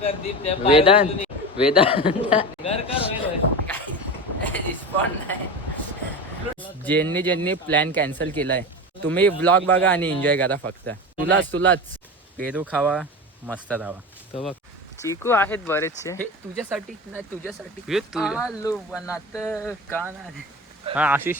Vedanta Vedanta respond नाही. ज्यांनी plan cancel केलाय तुम्ही व्लॉग बघा आणि एन्जॉय करा फक्त. तुलाच पेरू खावा मस्त राहावा. तो बघ चिकू आहेत बरेचसे. हे तुझ्यासाठी नाही तुझ्यासाठी आलो वनात का नाही. हा आशिष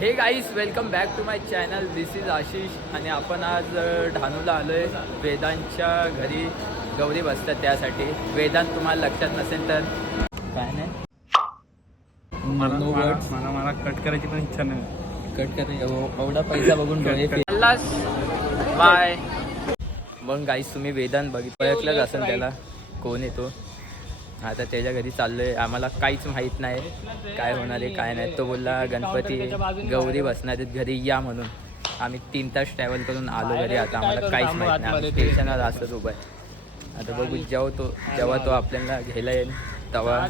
हे guys welcome back to my channel. This is Ashish आणि आपण आज ढाणूला आलो आहे वेदांतच्या घरी. गौरी बसतात त्यासाठी. वेदांत तुम्हाला लक्षात नसेल तर काय नाही. मला कट करायची पण इच्छा नाही. कट करायची एवढा पैसा बघून डोळे फिरलास. बाय. मग गाईज तुम्ही वेदांत ओळखलंच असेल त्याला कोण येतो. आता त्याच्या घरी चाललोय. आम्हाला काहीच माहीत नाही काय होणार आहे काय नाही. तो बोलला गणपती गौरी बसणार आहेत घरी या म्हणून. आम्ही 3 तास ट्रॅव्हल करून आलो घरी. आता आम्हाला काहीच माहीत नाही. आम्ही स्टेशनवर असंच उभं आहे. आता बघू जेव्हा तो आपल्याला घ्यायला येईल तेव्हा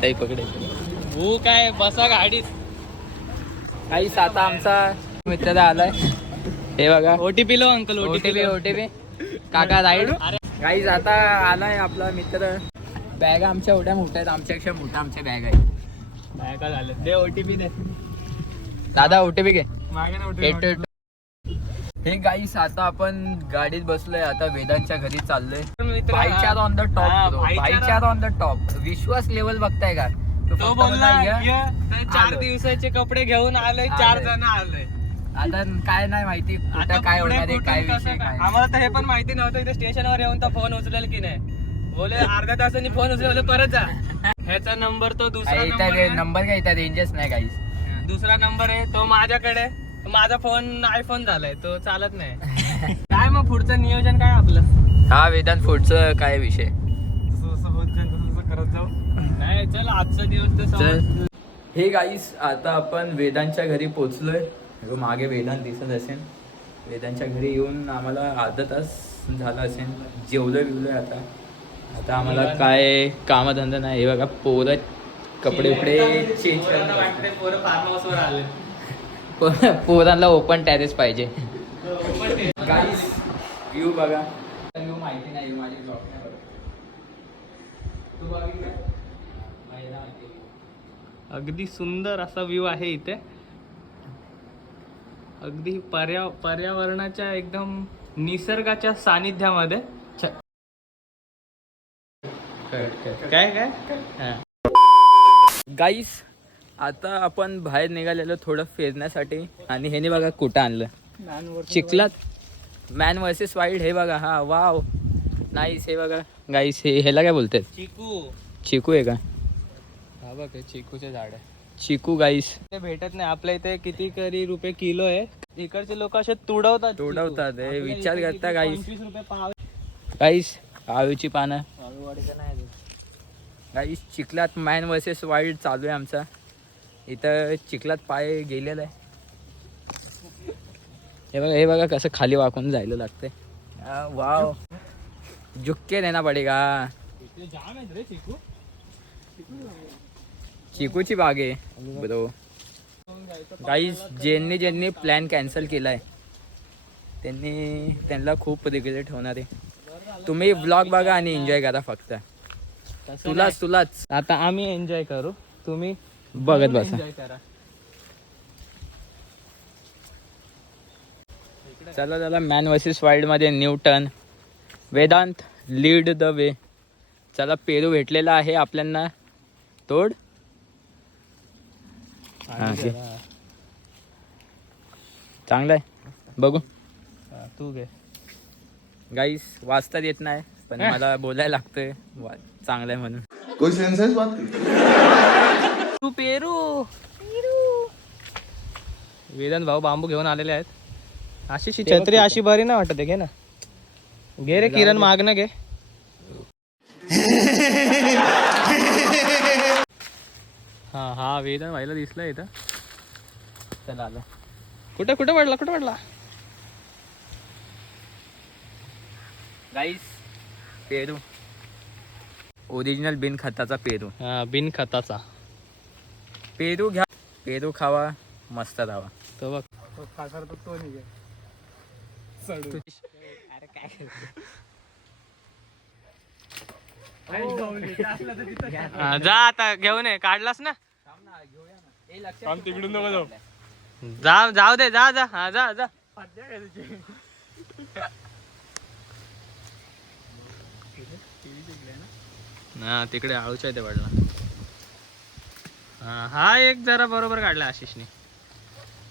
काही पकडे काय बसा गाडीत. काहीच आता आमचा मित्र आलाय. हे बघा ओटीपी लो अंकल. ओटीपी काका राईड. गाईज आता आलाय आपला मित्र. बॅग आमच्या एवढ्या मोठ्या आहेत. आमच्यापेक्षा मोठ्या आमच्या बॅग आहेत. काय झालं दे ओटीपी दे दादा. ओटीपी घे. मागे हे गाईस आता आपण गाडीत बसलोय. आता वेदांच्या घरी चाललोय. भाईचार ऑन द टॉप. भाईचार ऑन द टॉप. विश्वास लेवल बघताय का. तो बोलला 4 दिवसाचे कपडे घेऊन आलोय. 4 जण आलोय. आता काय नाही माहिती कुठं काय होणार आहे काय विषय काय. आम्हाला तर हे पण माहिती नव्हतं इथे स्टेशनवर येऊन तर फोन उचलेल की नाही. बोले अर्ध्या तासांनी फोन उचलेल परत जा. ह्याचा नंबर तो दुसरा नंबर काय इथं रेंजच नाही गाईस. दुसरा नंबर आहे तो माझ्याकडे. माझा फोन आयफोन झालाय तो चालत नाही. काय मग पुढचं नियोजन काय आपलं. हा वेदांत पुढचं काय विषय करत जाऊ. नाही चल आजचा दिवस तर. हे गाईस आता आपण वेदांच्या घरी पोचलोय. मागे वेदांत दिसत असेल. वेदांच्या घरी येऊन आम्हाला अर्धा तास झाला असेल. जेवलोय आता आम्हाला काय कामधंदा नाही. हे बघा पोरं कपडे चेंज करतात. पोरं फार्म हाऊसवर आले. पोरांना ओपन टेरेस पाहिजे. गाईस व्ह्यू बघा. व्ह्यू माहिती नाही माझी ब्लॉग नाही बघा. तू बघितलं अगदी सुंदर असा व्ह्यू आहे इथे. अगदी पर्यावरणाच्या एकदम निसर्गाच्या सानिध्यामध्ये. काय गाईस आता आपण बाहेर निघालेलो थोडं फिरण्यासाठी. आणि ह्याने बघा कुठं आणलं चिखलात. Man versus wild. हे बघा. हा वाव नाईस. हे बघा गाईस ह्याला काय बोलतात. चिकू आहे का. हा बघ चिकूचे झाड आहे. चिकू गाईस ते भेटत नाही आपल्या इथे. किती तरी रुपये किलो आहे. इकडचे लोक असे तुडवतात. विचार करता गाईस. 25 रुपये पाव. गाईस आळूची पानं. गाईस चिखलात मॅन वर्सेस वाईल्ड चालू आहे आमचा. इथं चिखलात पाय गेलेला आहे. हे बघा कसं खाली वाकून जायला लागतंय. वाव झुक्के देना पडेगा. जाम आहे रे चिकू. चिकूची बाग आहे ब्रो. गाईज ज्यांनी प्लॅन कॅन्सल केलाय त्यांना खूप रिग्रेट होणार आहे. तुम्ही व्लॉग बघा आणि एन्जॉय करा फक्त. तुलाच आता आम्ही एन्जॉय करू. तुम्ही बघत बसा. एन्जॉय करा. चला मॅन वर्सेस वाईल्ड मध्ये new turn. Vedant lead the way. चला पेरू भेटलेला आहे आपल्यांना. तोड. चांगलं आहे बघू. तू घे. गाईस वाचता येत नाही पण मला बोलायला लागतंय चांगलं आहे म्हणून. कोई सेंस है इस बात की. तू पेरू. वेदांत भाऊ बांबू घेऊन आलेले आहेत. अशी छत्री अशी बरी नाही वाटत. घे ना. घे रे किरण मागणं घे. हा वेदांत भाईला दिसला इथं. चला आलो. कुठे पडला. गाईस पेरू ओरिजिनल बिन खताचा पेरू. हा बिन खताचा पेरू घ्या, पेरू खावा, मस्त राहावा. तो बघ. जा आता घेऊन ये. काढलास ना. तिकडून नको जाऊ. जाऊ दे. जा जा. हा जा जा. हा तिकडे आळूच्या इथे पडला. हा एक जरा बरोबर काढला आशिषने.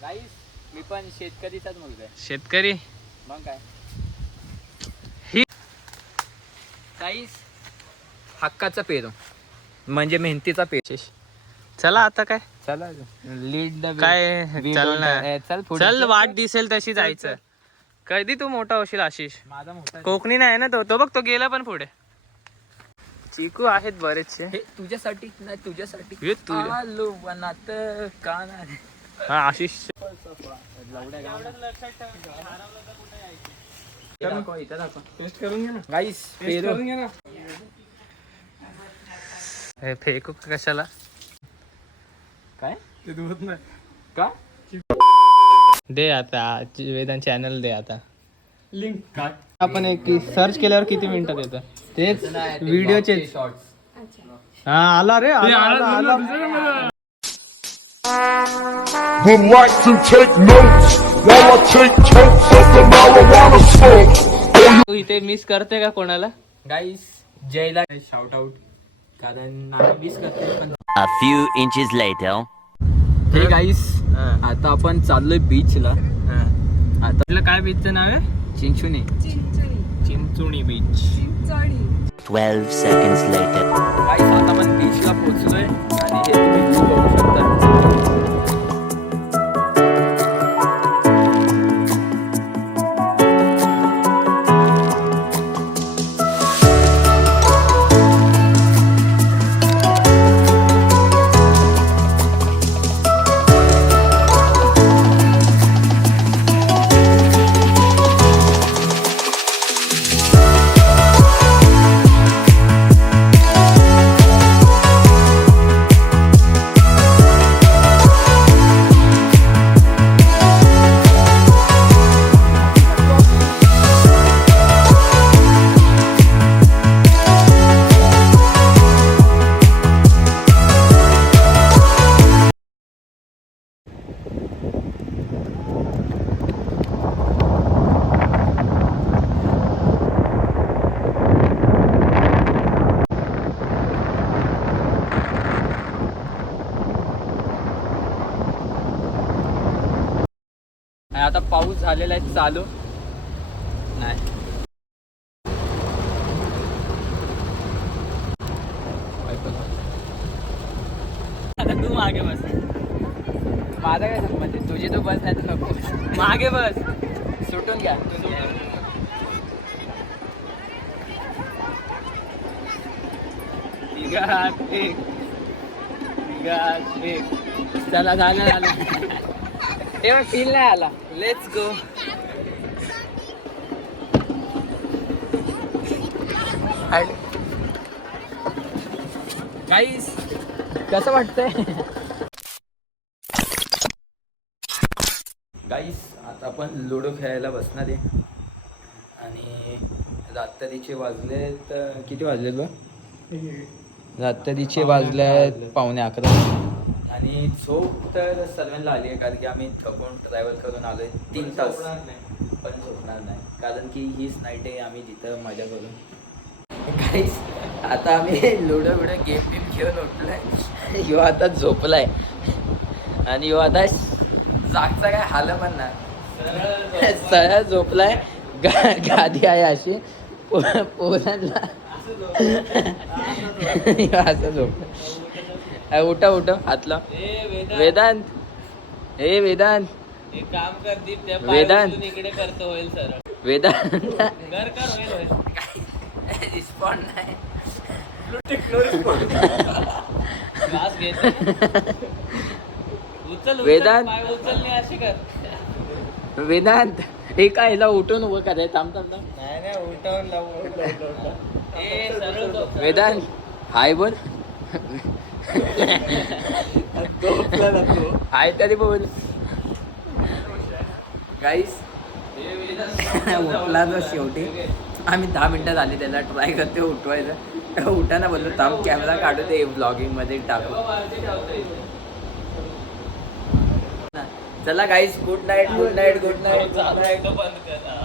गाईस मी पण शेतकरीचाच मुलगा आहे. शेतकरी मग काय ही गाईस हक्काचा पेरू म्हणजे मेहनतीचा पेरू. चला आता काय चला लीड द काय चल ना. चल पुढे. चल वाट दिसेल तशी जायचं. कधी तू मोठा होशील आशिष. माझा मोठा कोकणी नाही ना तो बघ तो गेला पण पुढे. चिकू आहेत बरेचसे. हे तुझ्यासाठी नाही तुझ्यासाठी हे तुझ्या. आलो वनात का नाही. हा आशिष टेस्ट करून घे ना. गाईस टेस्ट पेरू करून घे ना. हे फेकू का कशाला. काय ते धुवत नाही. का दे आता वेदांत चॅनल दे आता. लिंक काय आपण एक सर्च केल्यावर किती मिनिटात येतं तेच व्हिडिओचे. शॉर्ट्स हा आला रे आला. Would like to take notes while I take totes of the marijuana smoke. तू इथे मिस करते का कोणाला. गाईस जयला शाउट आउट कारण आम्ही मिस करतो पण. A few inches later. Hey guys आता आपण चाललोय बीचला. आता काय बीचचं नाव आहे. चिंचुनी चिंचुणी बीच. 12 seconds later. गाईस आता आपण बीचला पोहोचलोय आणि हे तुम्ही व्यू बघू शकता. आता पाऊस झालेला आहे चालू नाही. आता तू मागे बस. माझा काय संबंध आहे? तुझी तू बस नाही तर नको. मागे बस. सुटून घ्या. चला झालं तेव्हा फील नाही आला. Let's go. गाईस कसं वाटतंय. गाईस आता आपण लुडो खेळायला बसणार आहे आणि रात्रीचे वाजलेत किती वाजलेत बघ. रात्रीचे वाजलेत 11:15 आणि झोप तर सर्वांना आली आहे कारण की आम्ही थकून ट्रॅव्हल करून आलो आहे 3 तास. पण झोपणार नाही कारण की हीच नाईट आहे आम्ही जिथं मजा करू. गाईस आता आम्ही लुडो गेम घेऊन उठलोय. ह्यो आता झोपलाय आणि ह्यो आता जागचा काय हाल पण नाही. सरळ झोपलाय. गादी आहे अशी पोरांना असं झोपलाय. उठा हातला. वेदांत हे वेदांत एक काम कर दीप त्या वेदांत. पायावरून इकडे करतो होईल सर. वेदांत कर होईल. रिस्पॉन्ड नाही. श्वास घेत. उचल वेदांत. पाय उचलणे अशी कर. वेदांत हे काय हिला उठून उभं करायचं. थांब नाही उठवून लावू. वेदांत हाय बोल हाय तरी बोल गाईस उठला तो शेवटी आम्ही 10 मिनिटं झाली त्याला ट्राय करते उठवायचं उठाना बोललो थांब कॅमेरा काढू दे ब्लॉगिंग मध्ये टाकू चला guys good night good night good night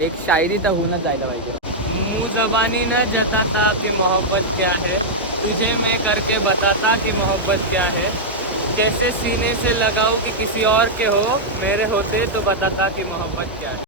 एक शायरी तर होऊनच जायला पाहिजे मुँह जबानी न जताता कि मोहब्बत क्या है तुझे मैं करके बताता कि मोहब्बत क्या है कैसे सीने से लगाऊं कि किसी और के हो मेरे होते तो बताता कि मोहब्बत क्या है